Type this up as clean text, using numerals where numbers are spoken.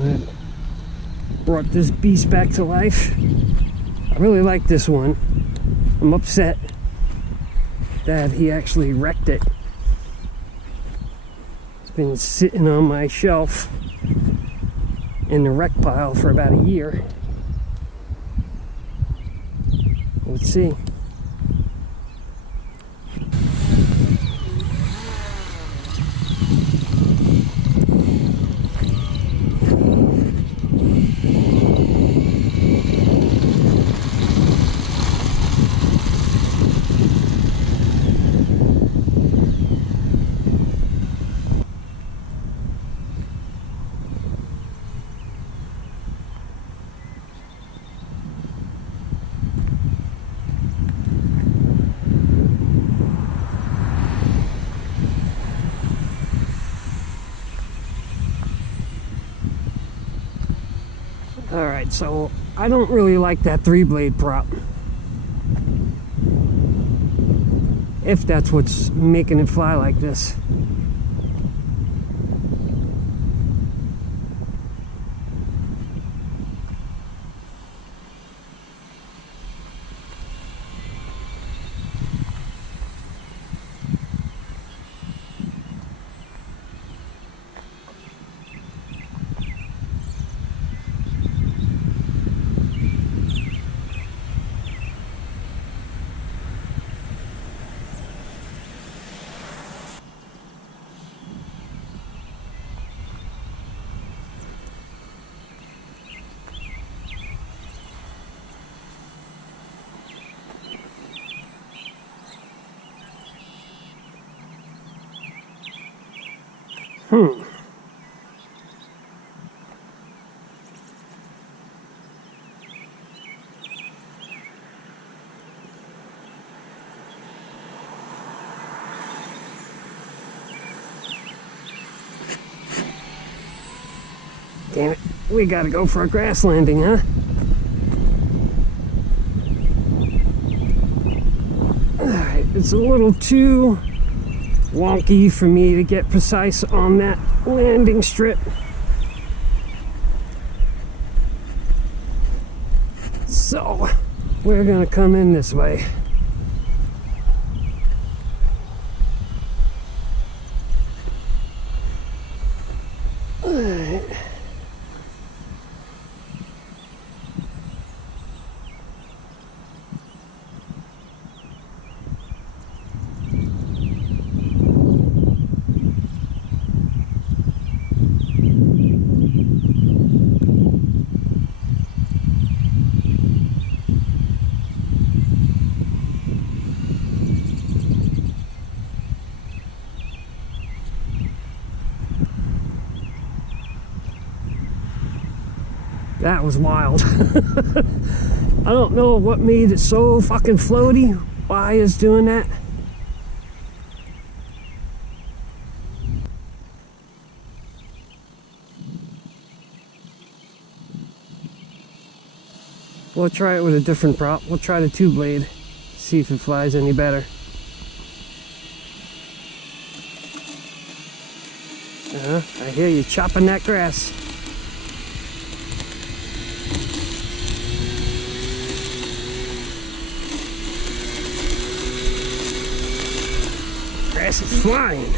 that brought this beast back to life. I really like this one. I'm upset that he actually wrecked it. It's been sitting on my shelf in the wreck pile for about a year. Let's see. Alright, so I don't really like that 3-blade prop. If that's what's making it fly like this. Damn it, we gotta go for a grass landing, huh? Alright, it's a little too wonky for me to get precise on that landing strip. So, we're gonna come in this way. Alright. That was wild. I don't know what made it so fucking floaty. Why is doing that? We'll try it with a different prop. We'll try the 2-blade. See if it flies any better. I hear you chopping that grass. Grass is flying.